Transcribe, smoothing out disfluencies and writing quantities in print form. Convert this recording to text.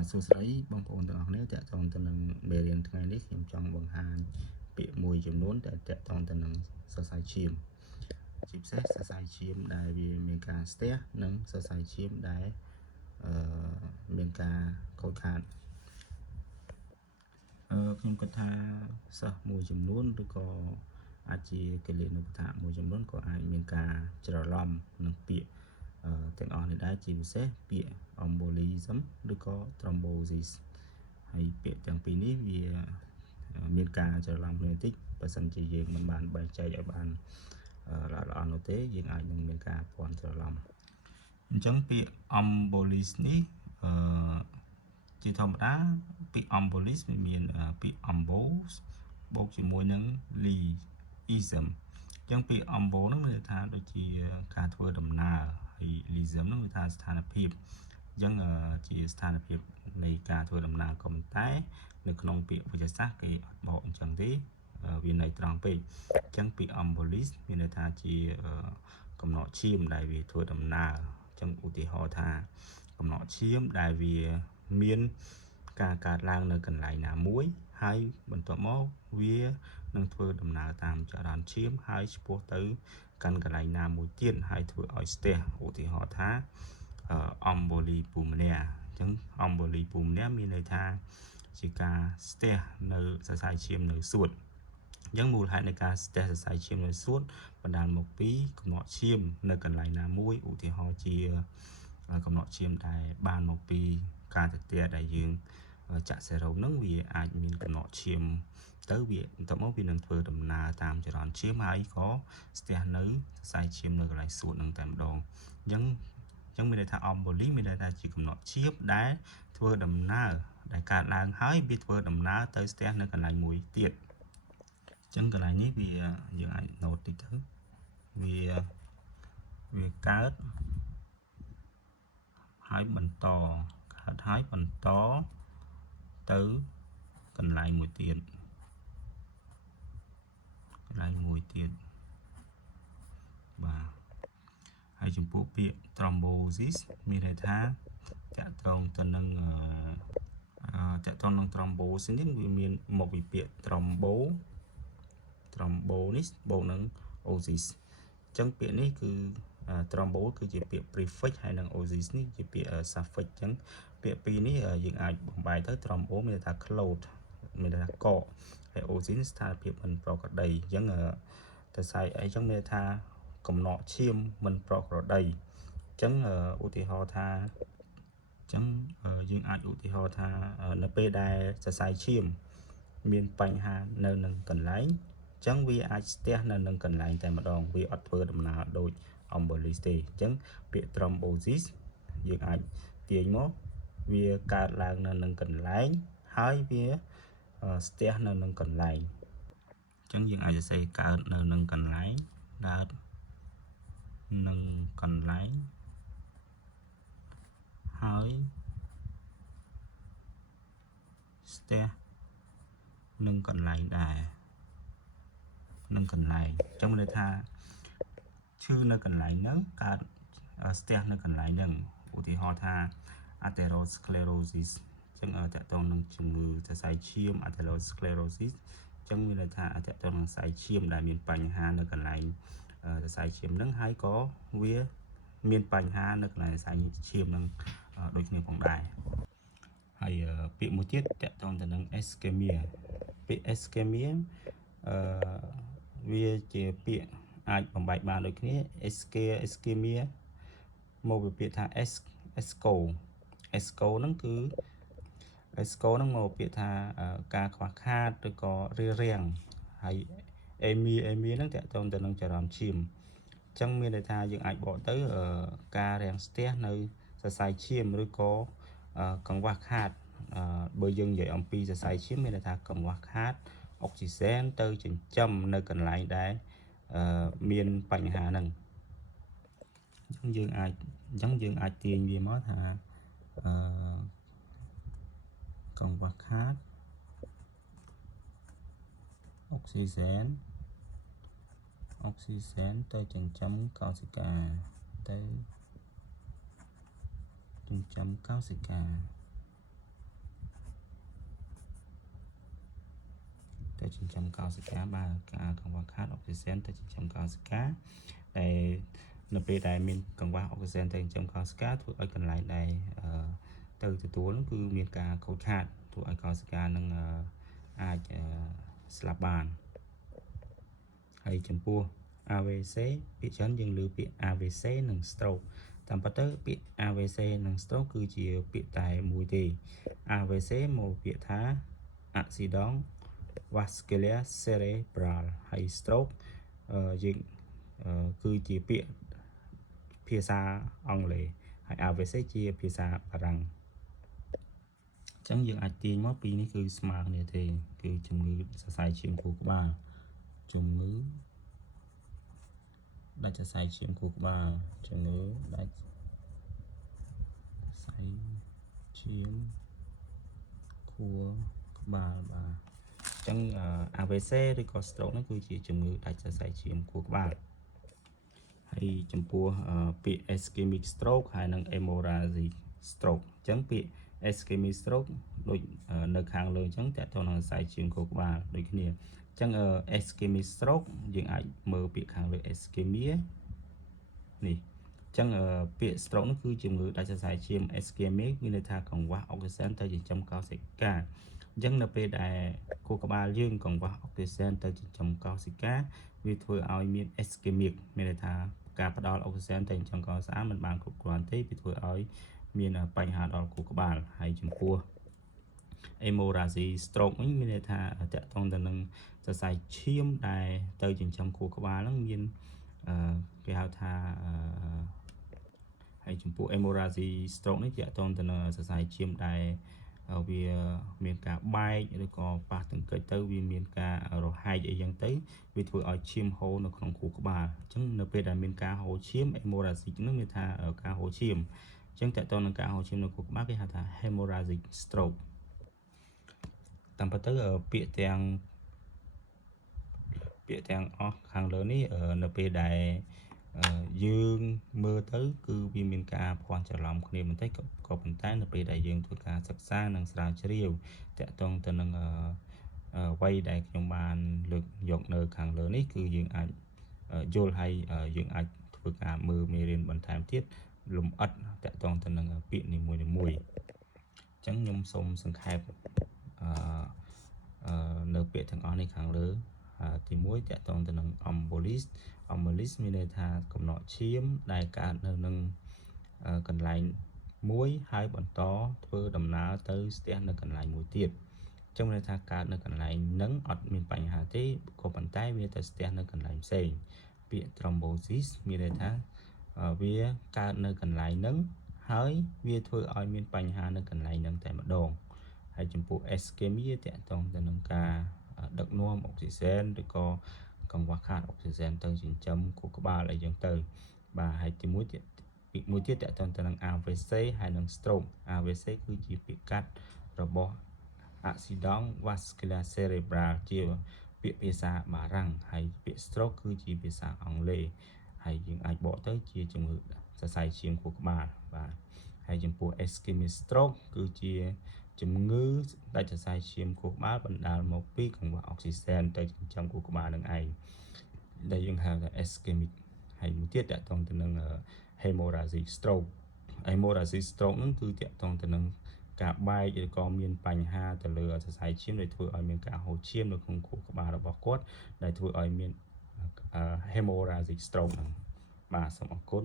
បាទសួស្តីបងប្អូនទាំងអស់គ្នាតាក់ទងទៅនឹងមេរៀនថ្ងៃនេះខ្ញុំចង់បង្ហាញពាក្យមួយចំនួនដែលតាក់ទងទៅនឹងសរសៃឈាមជាពិសេសសរសៃឈាមដែលវាមានការស្ទះនិងសរសៃឈាមដែលមានការខូចខាតខ្ញុំគិតថាសិស្សមួយចំនួនឬក៏អាចជាកលិនុបដ្ឋាមួយចំនួនក៏អាចមានការច្រឡំនឹងពាក្យទាំងអស់នេះដែរជាពិសេសពាក្យ embolism ឬក៏ thrombosis ហើយពាក្យទាំងពីរនេះវាមានការច្រឡំគ្នាបន្តិចបើសិនជាយើងមិនបានបែងចែកឲ្យបានល្អនោះទេយើងអាចនឹងមានការភាន់ច្រឡំអញ្ចឹងពាក្យ embolis នេះជាធម្មតាពាក្យ embolis វាមានពាក្យ embos បូកជាមួយនឹង lism អញ្ចឹងពាក្យ embo ហ្នឹងមានន័យថាដូចជាការធ្វើដំណើរហើយ lism ហ្នឹងគឺថាស្ថានភាពអញ្ចឹងជាស្ថានភាពនៃការធ្វើដំណើរក៏ប៉ុន្តែនៅក្នុងពាក្យវិទ្យាសាស្ត្រគេអត់បកអញ្ចឹងទេវាន័យត្រង់ពេកអញ្ចឹងពាក្យ embolis មានន័យថាជាកំណកឈាមដែលវាធ្វើដំណើរអញ្ចឹងឧទាហរណ៍ថាកំណកឈាមដែលវាមានការកើតឡើងនៅកន្លែងណាមួយហើយបន្ទាប់មកវានឹងធ្វើដំណើរតាមចរន្តឈាមហើយឆ្ពោះទៅកាន់កន្លែងណាមួយទៀតហើយធ្វើឲ្យស្ទះឧទាហរណ៍ថា embolie pulmonaire អញ្ចឹង embolie pulmonaire មានន័យថាជាការស្ទះនៅសរសៃឈាមនៅសួតអញ្ចឹងមូលហេតុនៃការស្ទះសរសៃឈាមនៅសួតបណ្ដាលមកពីកំណកឈាមនៅកន្លែងណាមួយឧទាហរណ៍ជាកំណកឈាមដែលបានមកពីការទទះដែលយើងចាក់សេរ៉ូមហ្នឹងវាអាចមានកំណកឈាមទៅវាបន្ទាប់មកវានឹងធ្វើដំណើរតាមចរន្តឈាមហើយក៏ស្ទះនៅសរសៃឈាមនៅកន្លែងសួតហ្នឹងតែម្ដងអញ្ចឹងមានន័យថា embolie មានន័យថាជាកំណកឈាមដែលធ្វើដំណើរដែលកើតឡើងហើយវាធ្វើដំណើរទៅស្ទះនៅកន្លែងមួយទៀតអញ្ចឹងកន្លែងនេះវាយើងអាច note តិចទៅវាកើតហើយបន្តទៅកន្លែងមួយទៀតបាទហើយចំពោះពាក្យ thrombosis មានន័យថាតាក់ទងទៅនឹងthrombosis នេះវាមានមកពីពាក្យ thrombonis បូកនឹង osis អញ្ចឹងពាក្យនេះគឺ thrombo គឺជាពាក្យ prefix ហើយនឹង osis នេះជាពាក្យ suffix អញ្ចឹងពាក្យពីរនេះយើងអាចបំបែកទៅ thrombo មានន័យថា clot មានន័យថាកកហើយ osis ស្ថានភាពមិនប្រក្រតីអញ្ចឹងទៅស្អីអញ្ចឹងមានន័យថាកំណកឈាមមិនប្រក្រតីអញ្ចឹងឧទាហរណ៍ថាយើងអាចឧទាហរណ៍ថានៅពេលដែលសរសៃឈាមមានបញ្ហានៅនឹងកន្លែងអញ្ចឹងវាអាចស្ទះនៅនឹងកន្លែងតែម្ដងវាអត់ធ្វើដំណើរដូច embolis ទេអញ្ចឹងពាក្យ thrombosis យើងអាចទាញមកវាកើតឡើងនៅនឹងកន្លែងហើយវាស្ទះនៅនឹងកន្លែងអញ្ចឹងយើងអាចសរសេរកើតនៅនឹងកន្លែងហើយស្ទះនឹងកន្លែងដែរអញ្ចឹងមានន័យថាឈឺនៅកន្លែងហ្នឹងកើតស្ទះនៅកន្លែងហ្នឹងឧទាហរណ៍ថា atherosclerosis អញ្ចឹងតកតងនឹងជំងឺសរសៃឈាម atherosclerosis អញ្ចឹងមានន័យថាតកតងនឹងសរសៃឈាមដែលមានបញ្ហានៅកន្លែងសរសៃឈាមហ្នឹងហើយក៏វាមានបញ្ហានៅកន្លែងសរសៃឈាមហ្នឹងដូចគ្នាផងដែរហើយពាក្យមួយទៀតតកតងទៅនឹង ischemia ពាក្យ ischemia វាជាពាក្យអាចបំបែកបានដូចគ្នា ischemia មកពីពាក្យថា esco ហ្នឹងគឺ esco ហ្នឹងមកពាក្យថាការខ្វះខាតឬក៏រារាំងហើយ emia ហ្នឹងតកតងទៅនឹងចរន្តឈាមអញ្ចឹងមានន័យថាយើងអាចបកទៅការរាំងស្ទះនៅសរសៃឈាមឬក៏កង្វះខាតបើយើងនិយាយអំពីសរសៃឈាមមានន័យថាកង្វះខាតអុកស៊ីសែនទៅចិញ្ចឹមនៅកន្លែងដែលមានបញ្ហាហ្នឹងអញ្ចឹងយើងអាចទាញវាមកថាកង្វះខាតអុកស៊ីសែនទៅចិញ្ចឹមកោសិកា ទៅចិញ្ចឹមកោសិកាបាទការកង្វះខាតអុកស៊ីសែនទៅចិញ្ចឹមកោសិកាដែលនៅពេលដែលមានកង្វះអុកស៊ីសែនទៅចិញ្ចឹមកោសិកាធ្វើឲ្យកន្លែងដែលទៅទទួលគឺមានការខូចខាតធ្វើឲ្យកោសិកានឹងអាចស្លាប់បានហើយចំពោះ AVC ពាក្យច្រើនយើងឮពាក្យ AVC និង stroke តាមពិតទៅពាក្យ AVC និង stroke គឺជាពាក្យតែមួយទេ AVC មកពាក្យថា accident vascular cerebral ហើយ stroke យើងគឺជាពាក្យភាសាអង់គ្លេសហើយ AVC ជាភាសាបារាំងអញ្ចឹងយើងអាចទាញមកពីរនេះគឺស្មើគ្នាទេគឺជំងឺសរសៃឈាមខួរក្បាលជំងឺដាច់សរសៃឈាមខួរក្បាលជំងឺដាច់សរសៃឈាមខួរក្បាលបាទអញ្ចឹង AVC ឬក៏ stroke នោះគឺជាជំងឺដាច់សរសៃឈាមខួរក្បាលហើយចំពោះពាក្យ ischemic stroke ហើយនិង hemorrhagic stroke អញ្ចឹងពាក្យ ischemic stroke ដូចនៅខាងលើអញ្ចឹងតើតើនឹងសរសៃឈាមខួរក្បាលដូចគ្នាអញ្ចឹង ischemic stroke យើងអាចមើលពាក្យខាងលើ ischemia នេះអញ្ចឹងពាក្យ stroke នោះគឺជំងឺដាច់សរសៃឈាម ischemic មានន័យថាកង្វះអុកស៊ីសែនទៅចិញ្ចឹមកោសិកាអញ្ចឹងនៅពេលដែលខួរក្បាលយើងកង្វះអុកស៊ីសែនទៅចិញ្ចឹមកោសិកាវាធ្វើឲ្យមាន ischemic មានន័យថាការផ្ដល់អុកស៊ីសែនទៅចិញ្ចឹមកោសិកាមិនបានគ្រប់គ្រាន់ទេវាធ្វើឲ្យមានបញ្ហាដល់ខួរក្បាលហើយចំពោះ hemorrhagic stroke វិញមានន័យថាតកតងទៅនឹងសរសៃឈាមដែលទៅចិញ្ចឹមខួរក្បាលហ្នឹងមានគេហៅថាហើយចំពោះ hemorrhagic stroke នេះតកតងទៅនឹងសរសៃឈាមដែលវាមានការបែកឬក៏ប៉ះទង្គិចទៅវាមានការរហែកអីចឹងទៅវាធ្វើឲ្យឈាមហូរនៅក្នុងខួរក្បាលអញ្ចឹងនៅពេលដែលមានការហូរឈាម hemorrhagic នោះមានថាការហូរឈាមអញ្ចឹងតកតងនឹងការហូរឈាមនៅខួរក្បាលគេហៅថា hemorrhagic stroke តាមពិតទៅពាក្យទាំងអស់ខាងលើនេះនៅពេលដែលយើងមើលទៅគឺវាមានការភ័ន្តច្រឡំគ្នាបន្តិចក៏ប៉ុន្តែនៅពេលដែលយើងធ្វើការសិក្សានិងស្រាវជ្រាវតាក់ទងទៅនឹងអ្វីដែលខ្ញុំបានលើកយកនៅខាងលើនេះគឺយើងអាចយល់ហើយយើងអាចធ្វើការមើលមេរៀនបន្ថែមទៀតលម្អិតតាក់ទងទៅនឹងពាក្យនីមួយៗអញ្ចឹងខ្ញុំសូមសង្ខេបនៅពាក្យទាំងអស់នេះខាងលើទី1តាក់ទងទៅនឹង embolus មានន័យថាកំណកឈាមដែលកើតនៅនឹងកន្លែងមួយហើយបន្តធ្វើដំណើរទៅស្ទះនៅកន្លែងមួយទៀតអញ្ចឹងមានន័យថាកើតនៅកន្លែងហ្នឹងអត់មានបញ្ហាទេក៏ប៉ុន្តែវាទៅស្ទះនៅកន្លែងផ្សេងពាក្យ thrombosis មានន័យថាវាកើតនៅកន្លែងហ្នឹងហើយវាធ្វើឲ្យមានបញ្ហានៅកន្លែងហ្នឹងតែម្ដងហើយចំពោះ ischemia តាក់ទងទៅនឹងការដឹកនាំអុកស៊ីសែនឬក៏កង្វះខាតអុកស៊ីសែនទៅចិញ្ចឹមខួរក្បាលអីចឹងទៅបាទហើយទីមួយទៀតតាក់ទងទៅនឹង AVC ហើយនិង stroke AVC គឺជាពាក្យកាត់របស់ accident vascular cerebral ជាពាក្យភាសាបារាំងហើយពាក្យ stroke គឺជាភាសាអង់គ្លេសហើយយើងអាចបកទៅជាជំងឺសរសៃឈាមខួរក្បាលបាទហើយចំពោះ ischemic stroke គឺជាជំងឺដាច់សរសៃឈាមខួរក្បាលបណ្ដាលមកពីកង្វះអុកស៊ីសែនទៅចិញ្ចឹមខួរក្បាលនឹងឯងដែលយើងហៅថា ischemic ហើយមួយទៀតតកតងទៅនឹង hemorrhagic stroke ហ្នឹងគឺតកតងទៅនឹងការបែកឬក៏មានបញ្ហាទៅលើសរសៃឈាមដែលធ្វើឲ្យមានការហូរឈាមនៅក្នុងខួរក្បាលរបស់គាត់ដែលធ្វើឲ្យមាន hemorrhagic stroke ហ្នឹងបាទសូមអរគុណ